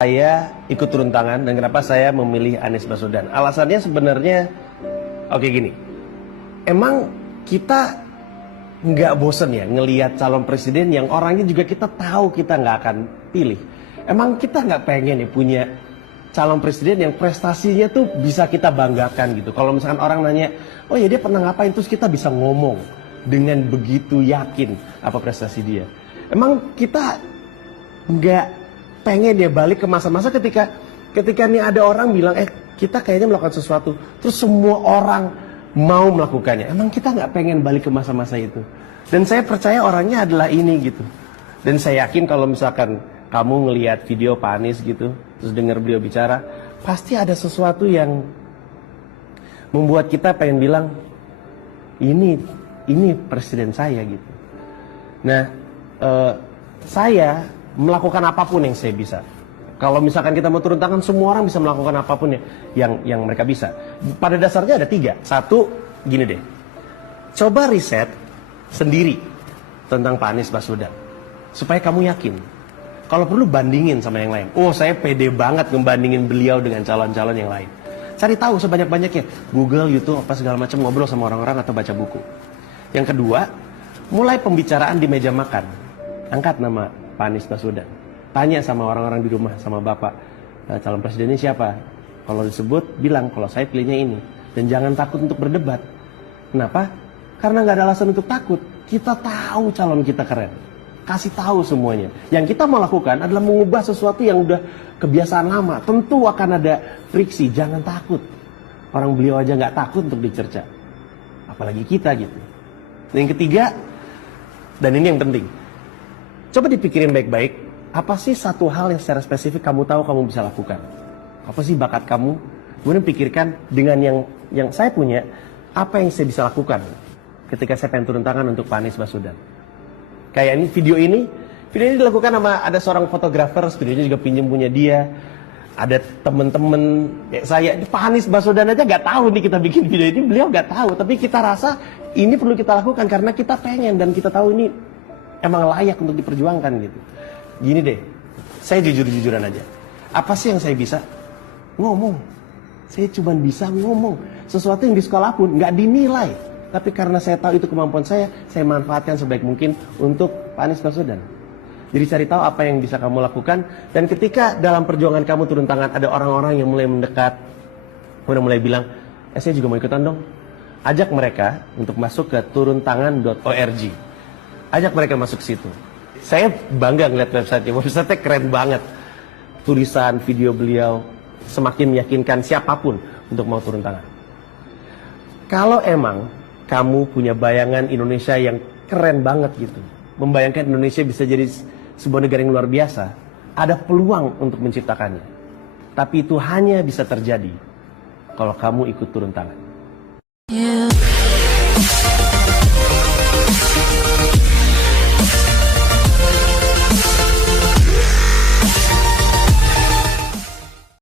Saya ikut turun tangan dan kenapa saya memilih Anies Baswedan. Alasannya sebenarnya oke gini. Emang kita nggak bosen ya ngelihat calon presiden yang orangnya juga kita tahu kita nggak akan pilih. Emang kita nggak pengen ya punya calon presiden yang prestasinya tuh bisa kita banggakan gitu. Kalau misalkan orang nanya, oh ya dia pernah ngapain, terus kita bisa ngomong dengan begitu yakin apa prestasi dia. Emang kita nggak pengen dia balik ke masa-masa ketika nih ada orang bilang kita kayaknya melakukan sesuatu terus semua orang mau melakukannya. Emang kita nggak pengen balik ke masa-masa itu? Dan saya percaya orangnya adalah ini gitu. Dan saya yakin kalau misalkan kamu ngelihat video Pak Anies gitu terus dengar beliau bicara, pasti ada sesuatu yang membuat kita pengen bilang ini presiden saya gitu. Nah, saya melakukan apapun yang saya bisa. Kalau misalkan kita mau turun tangan, semua orang bisa melakukan apapun yang mereka bisa. Pada dasarnya ada 3. Satu, gini deh. Coba riset sendiri tentang Pak Anies Baswedan. Supaya kamu yakin. Kalau perlu bandingin sama yang lain. Oh, saya pede banget ngebandingin beliau dengan calon-calon yang lain. Cari tahu sebanyak-banyaknya. Google, YouTube, apa segala macam, ngobrol sama orang-orang atau baca buku. Yang kedua, mulai pembicaraan di meja makan. Angkat nama Pak Anies Baswedan. Tanya sama orang-orang di rumah, sama bapak, calon presidennya siapa? Kalau disebut, bilang kalau saya pilihnya ini. Dan jangan takut untuk berdebat. Kenapa? Karena nggak ada alasan untuk takut. Kita tahu calon kita keren. Kasih tahu semuanya. Yang kita mau lakukan adalah mengubah sesuatu yang udah kebiasaan lama. Tentu akan ada friksi. Jangan takut. Orang beliau aja nggak takut untuk dicerca. Apalagi kita gitu. Dan yang ketiga, dan ini yang penting. Coba dipikirin baik-baik, apa sih satu hal yang secara spesifik kamu tahu kamu bisa lakukan? Apa sih bakat kamu? Kemudian pikirkan dengan yang saya punya, apa yang saya bisa lakukan ketika saya pengen turun tangan untuk Pak Anies Baswedan. Kayak ini, video ini dilakukan sama ada seorang fotografer, studionya juga pinjam punya dia. Ada temen-temen saya, Pak Anies Baswedan aja nggak tahu nih kita bikin video ini, beliau nggak tahu. Tapi kita rasa ini perlu kita lakukan karena kita pengen dan kita tahu ini emang layak untuk diperjuangkan gitu. Gini deh, saya jujur-jujuran aja. Apa sih yang saya bisa? Ngomong. Saya cuma bisa ngomong. Sesuatu yang di sekolah pun nggak dinilai. Tapi karena saya tahu itu kemampuan saya manfaatkan sebaik mungkin untuk Pak Anies Baswedan. Jadi cari tahu apa yang bisa kamu lakukan. Dan ketika dalam perjuangan kamu turun tangan, ada orang-orang yang mulai mendekat, kemudian mulai bilang, saya juga mau ikutan dong. Ajak mereka untuk masuk ke turuntangan.org. Ajak mereka masuk ke situ. Saya bangga ngeliat websitenya. Websitenya keren banget. Tulisan, video beliau semakin meyakinkan siapapun untuk mau turun tangan. Kalau emang kamu punya bayangan Indonesia yang keren banget gitu, membayangkan Indonesia bisa jadi sebuah negara yang luar biasa, ada peluang untuk menciptakannya. Tapi itu hanya bisa terjadi kalau kamu ikut turun tangan.